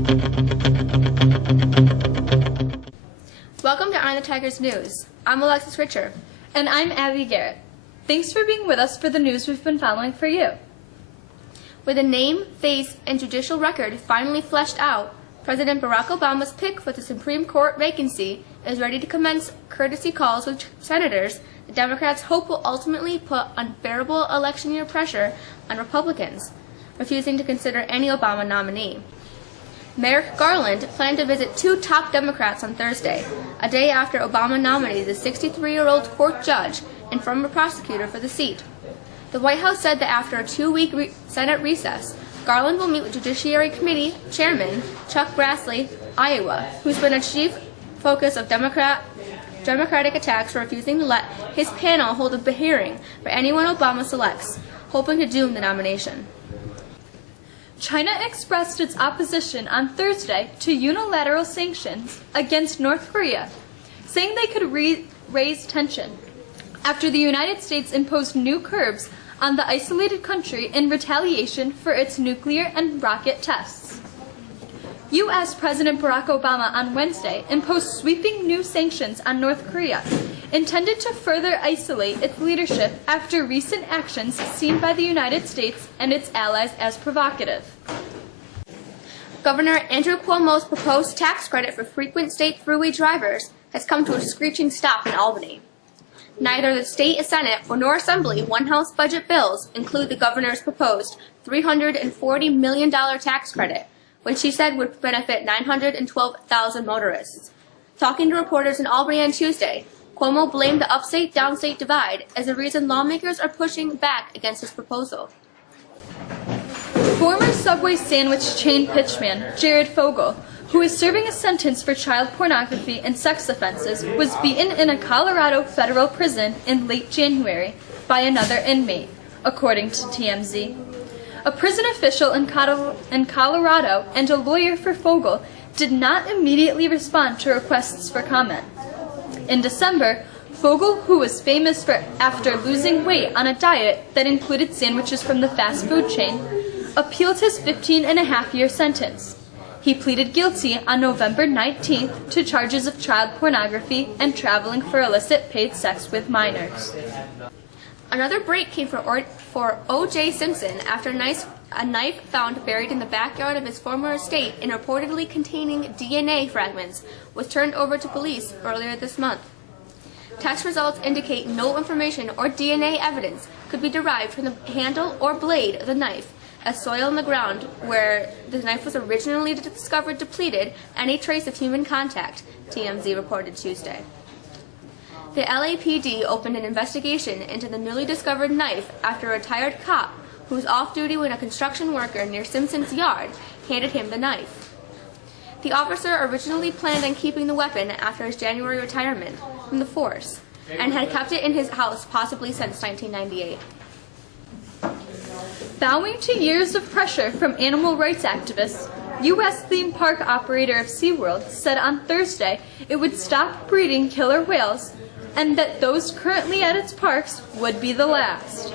Welcome to Eye on the Tigers News. I'm Alexis Richer. And I'm Abby Garrett. Thanks for being with us for the news we've been following for you. With a name, face, and judicial record finally fleshed out, President Barack Obama's pick for the Supreme Court vacancy is ready to commence courtesy calls with senators. The Democrats hope will ultimately put unbearable election year pressure on Republicans, refusing to consider any Obama nominee. Merrick Garland planned to visit two top Democrats on Thursday, a day after Obama nominated the 63-year-old court judge and former prosecutor for the seat. The White House said that after a 2-week Senate recess, Garland will meet with Judiciary Committee Chairman Chuck Grassley, Iowa, who's been a chief focus of Democratic attacks for refusing to let his panel hold a hearing for anyone Obama selects, hoping to doom the nomination. China expressed its opposition on Thursday to unilateral sanctions against North Korea, saying they could raise tension after the United States imposed new curbs on the isolated country in retaliation for its nuclear and rocket tests. U.S. President Barack Obama on Wednesday imposed sweeping new sanctions on North Korea, intended to further isolate its leadership after recent actions seen by the United States and its allies as provocative. Governor Andrew Cuomo's proposed tax credit for frequent state thruway drivers has come to a screeching stop in Albany. Neither the state Senate nor Assembly one-house budget bills include the governor's proposed $340 million tax credit, which he said would benefit 912,000 motorists. Talking to reporters in Albany on Tuesday, Cuomo blamed the upstate-downstate divide as a reason lawmakers are pushing back against his proposal. Former Subway sandwich chain pitchman Jared Fogle, who is serving a sentence for child pornography and sex offenses, was beaten in a Colorado federal prison in late January by another inmate, according to TMZ. A prison official in Colorado and a lawyer for Fogle did not immediately respond to requests for comment. In December, Fogle, who was famous for after losing weight on a diet that included sandwiches from the fast food chain, appealed his 15-and-a-half-year sentence. He pleaded guilty on November 19th to charges of child pornography and traveling for illicit paid sex with minors. Another break came for O.J. Simpson after a knife found buried in the backyard of his former estate and reportedly containing DNA fragments was turned over to police earlier this month. Test results indicate no information or DNA evidence could be derived from the handle or blade of the knife, as soil on the ground where the knife was originally discovered depleted any trace of human contact, TMZ reported Tuesday. The LAPD opened an investigation into the newly discovered knife after a retired cop who was off duty when a construction worker near Simpson's yard handed him the knife. The officer originally planned on keeping the weapon after his January retirement from the force and had kept it in his house possibly since 1998. Bowing to years of pressure from animal rights activists, U.S. theme park operator of SeaWorld said on Thursday it would stop breeding killer whales and that those currently at its parks would be the last.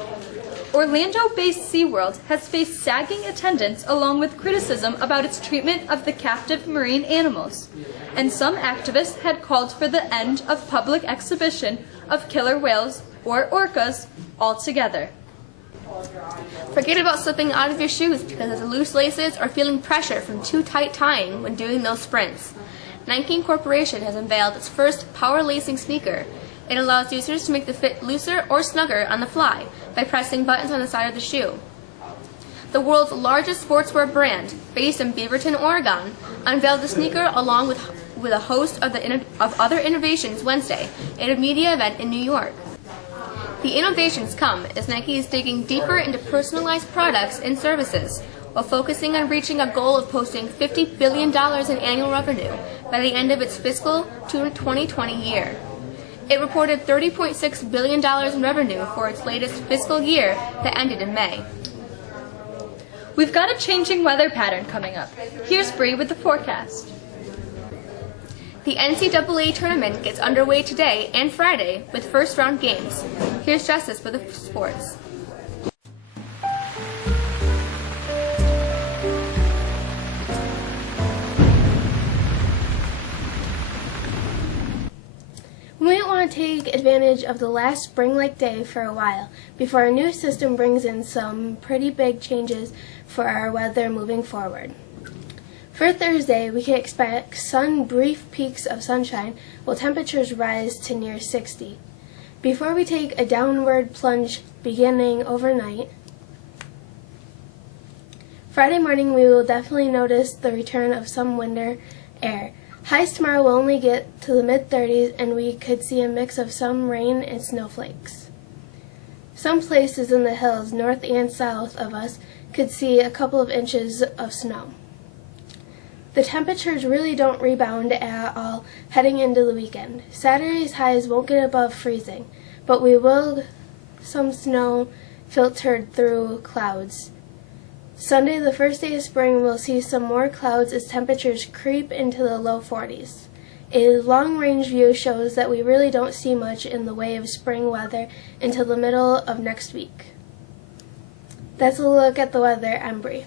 Orlando-based SeaWorld has faced sagging attendance along with criticism about its treatment of the captive marine animals, and some activists had called for the end of public exhibition of killer whales or orcas altogether. Forget about slipping out of your shoes because of the loose laces or feeling pressure from too tight tying when doing those sprints. Nike Corporation has unveiled its first power lacing sneaker. It allows users to make the fit looser or snugger on the fly by pressing buttons on the side of the shoe. The world's largest sportswear brand, based in Beaverton, Oregon, unveiled the sneaker along with a host of other innovations Wednesday at a media event in New York. The innovations come as Nike is digging deeper into personalized products and services while focusing on reaching a goal of posting $50 billion in annual revenue by the end of its fiscal 2020 year. It reported $30.6 billion in revenue for its latest fiscal year that ended in May. We've got a changing weather pattern coming up. Here's Bree with the forecast. The NCAA tournament gets underway today and Friday with first-round games. Here's Justice for the sports. take advantage of the last spring-like day for a while before a new system brings in some pretty big changes for our weather moving forward. For Thursday, we can expect brief peaks of sunshine while temperatures rise to near 60. Before we take a downward plunge beginning overnight, Friday morning we will definitely notice the return of some winter air. Highs tomorrow will only get to the mid-30s, and we could see a mix of some rain and snowflakes. Some places in the hills, north and south of us, could see a couple of inches of snow. The temperatures really don't rebound at all heading into the weekend. Saturday's highs won't get above freezing, but we will some snow filtered through clouds. Sunday, the first day of spring, we'll see some more clouds as temperatures creep into the low 40s. A long-range view shows that we really don't see much in the way of spring weather until the middle of next week. That's a look at the weather. I'm Bree.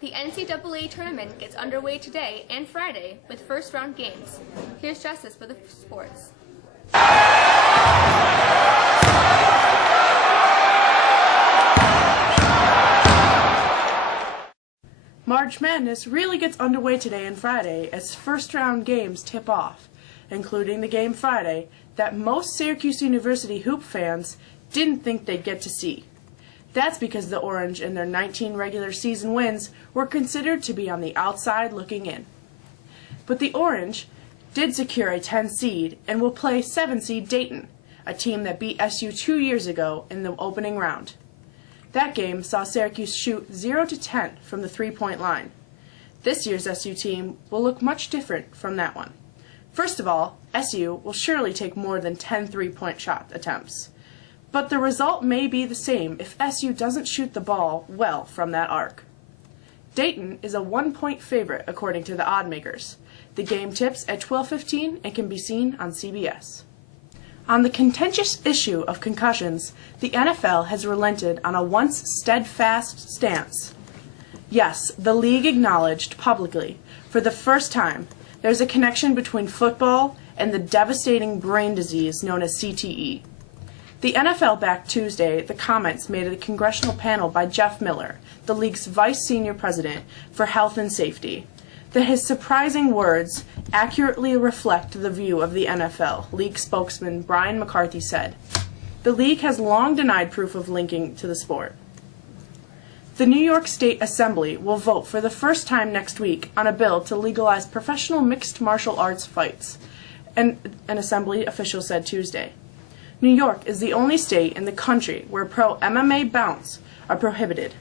The NCAA tournament gets underway today and Friday with first-round games. Here's Justice for the sports. March Madness really gets underway today and Friday as first-round games tip off, including the game Friday that most Syracuse University hoop fans didn't think they'd get to see. That's because the Orange in their 19 regular season wins were considered to be on the outside looking in. But the Orange did secure a 10 seed and will play 7 seed Dayton, a team that beat SU 2 years ago in the opening round. That game saw Syracuse shoot 0-10 from the three-point line. This year's SU team will look much different from that one. First of all, SU will surely take more than 10 three-point shot attempts. But the result may be the same if SU doesn't shoot the ball well from that arc. Dayton is a 1-point favorite according to the oddmakers. The game tips at 12:15 and can be seen on CBS. On the contentious issue of concussions, the NFL has relented on a once steadfast stance. Yes, the league acknowledged publicly, for the first time, there's a connection between football and the devastating brain disease known as CTE. The NFL backed Tuesday the comments made at a congressional panel by Jeff Miller, the league's vice senior president for health and safety, that his surprising words accurately reflect the view of the NFL, league spokesman Brian McCarthy said. The league has long denied proof of linking to the sport. The New York State Assembly will vote for the first time next week on a bill to legalize professional mixed martial arts fights, an Assembly official said Tuesday. New York is the only state in the country where pro MMA bouts are prohibited.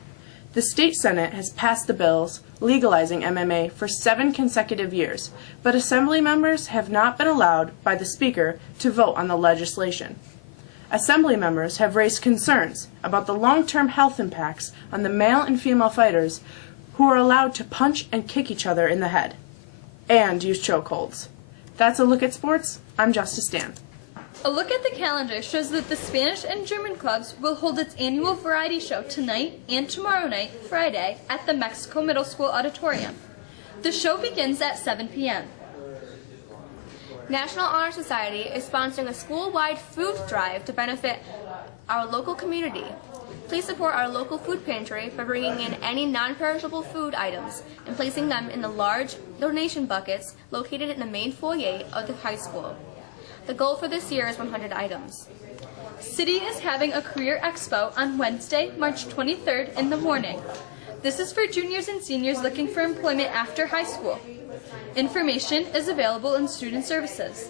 The state Senate has passed the bills legalizing MMA for 7 consecutive years, but Assembly members have not been allowed by the Speaker to vote on the legislation. Assembly members have raised concerns about the long-term health impacts on the male and female fighters who are allowed to punch and kick each other in the head and use chokeholds. That's a look at sports. I'm Justice Stan. A look at the calendar shows that the Spanish and German clubs will hold its annual variety show tonight and tomorrow night, Friday, at the Mexico Middle School Auditorium. The show begins at 7 p.m. National Honor Society is sponsoring a school-wide food drive to benefit our local community. Please support our local food pantry by bringing in any non-perishable food items and placing them in the large donation buckets located in the main foyer of the high school. The goal for this year is 100 items. City is having a career expo on Wednesday, March 23rd in the morning. This is for juniors and seniors looking for employment after high school. Information is available in student services.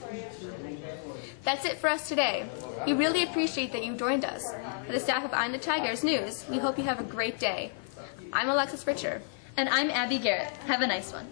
That's it for us today. We really appreciate that you joined us. For the staff of I'm the Tigers News, we hope you have a great day. I'm Alexis Richer. And I'm Abby Garrett. Have a nice one.